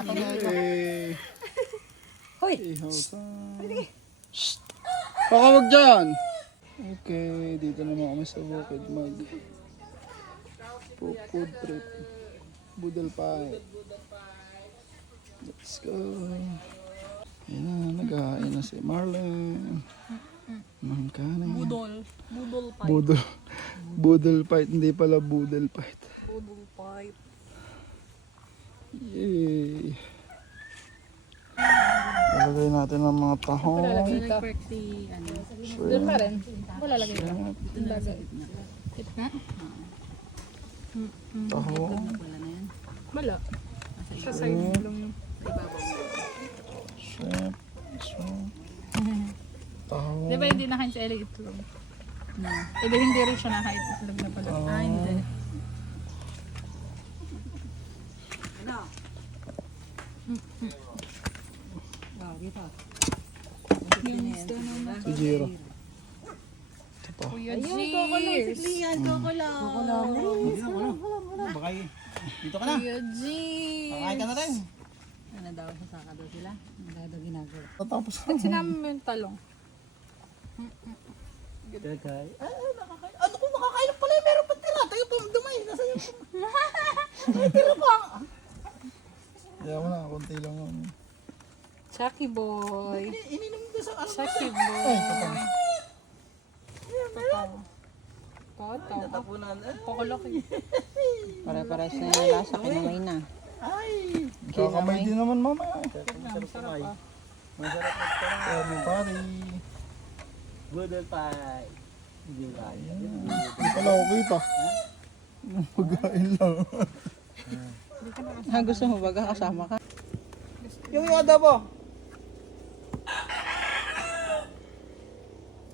Hey. Hoy! Shh! Baka wag dyan! Okay, dito naman kami sa bukid mag food trip. Budol Pie. Let's go. Ayan na, nag-ain na si Marlon. Mangkanin. Budol pipe. Budol Fight, hindi pala Budol Fight. Budol pipe. Yay! Lalagay natin ng mga tahong. Nag-perk si ano. Doon pa rin. Wala lagay ka. Tahong. Wala. Sa side lang yung. Shrimp. Shrimp. Tahong. Di ba hindi nakain sa LA itlog? No. Di ba hindi rin siya nakain itlog na pala? Ah, hindi. Si Jiro. Ito pa. Kuya Cheers! Baka dito ka na. Kuya Cheers! Kakain ka na rin. Ano daw, sasaka daw sila? Ano daw ginagawa? Tapos Ba't sinama mo yung talong? Kakain. Ano kung makakain pala eh, meron pa tira. Tayo pa dumay. Nasa yung... Ay, tira pa. Kaya mo na, konti lang yun. Chucky boy! Ininom mo sa ano. Chucky boy! Ay, ito pa. Toto. Tapunan. Pakulaki. Para-paras na yung lasa, kinamay na. Ay. Kakamay din naman mamaya. Masarap ah. Masarap at parang. Kami pari. Budol pie. Hindi kaya. Hindi pala ako kita. Magain lang. Gusto mo baga kasama ka? Yung yoda po.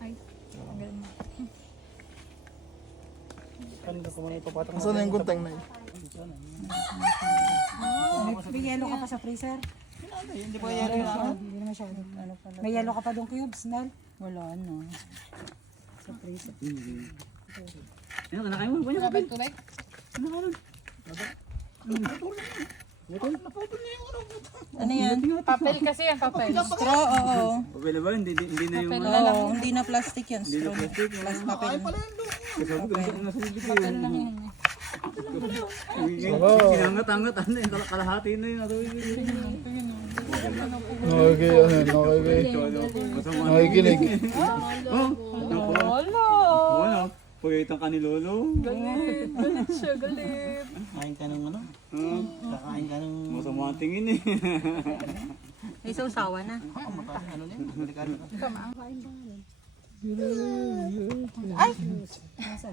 Ay, ang galing. Kanina ko muna ipapatang. Asan na yung kunteng na yun? May yellow ka pa sa freezer? Hindi pa yan yung ano. Hindi na masyado. May yellow ka pa doon cubes, Nel? Wala na. Sa freezer. Ano ka na kayo mo? Grabe tubig? Ano yan? Papel kasi yan, papel. Straw, oo. Pabili ba? Hindi na yung... Papel na lang. Oo, hindi na plastic yan. Straw. Plus papel. Papel lang yun. Sinangat-angat. Ano yung kalahati na yun. Nakikinig. Nakikinig. Wala! Wala. Pagkaitan ka ni Lolo. Galit. Galit siya, galit. Kain ka ng ano? Kakain ka ng... Masama ang tingin eh. May sausawa na. Ano na yun? Delikado ka.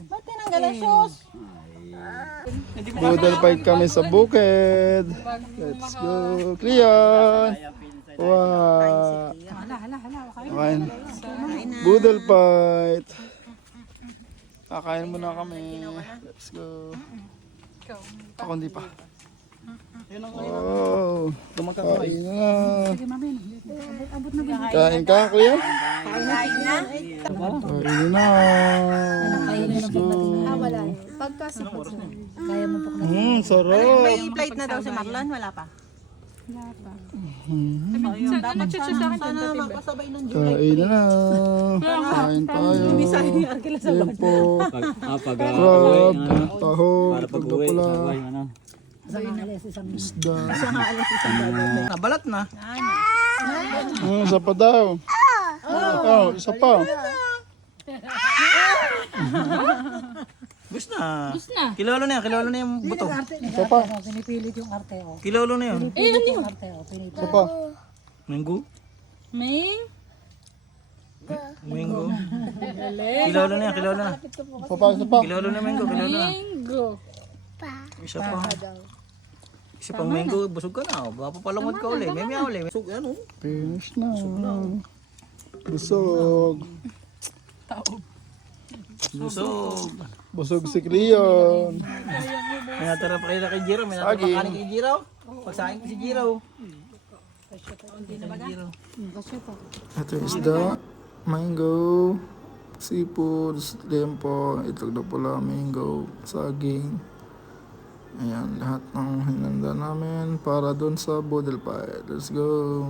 Ba't tinanggal ang shoes? Budol Fight kami sa bukid. Let's go. Cleon. Wow. Hala. Kain. Budol Fight. Kakain muna kami. Let's go. Ikaw. Ako hindi pa. Wow. Kain na. Kain ka, kuya? Kain na. Kain na. Let's go. Kaya mo po. Sarap. May plate na daw si Marlon, wala pa. Dapat siya sa akin. Sana makasabay ng Kain na. Kain tayo. Yan po. Crab, tahong, pagdapula, isda. Nabalat na. Isa pa daw. Oh, isa pa. Gusto na. Gusto na. Kilolo na yung buto. Isa pa. Pinipilit yung arte, oh. Kilolo na yun. Pinipilit yung arte, oh. Pinipilit. Isa pa. Mango. May? Mango. Kilolo na. Isa pa, isa pa. Kilolo na mango. Mango. Isa pa. Isa pang mango. Busog ka na. Baka papalamod ka uli. May uli. Busog ano? Finish na. Busog. Busog. Busog si Cleon. May natara pa kayo kay Jiro. May natara pa Saging. kanin kay Jiro. Pagsahin ko si Jiro. Ito yung isda. Mango. Seafood. Lempo. Itlog na pula. Mango. Saging. Ayan, lahat ng hinanda namin para doon sa Boodle Pie. Let's go!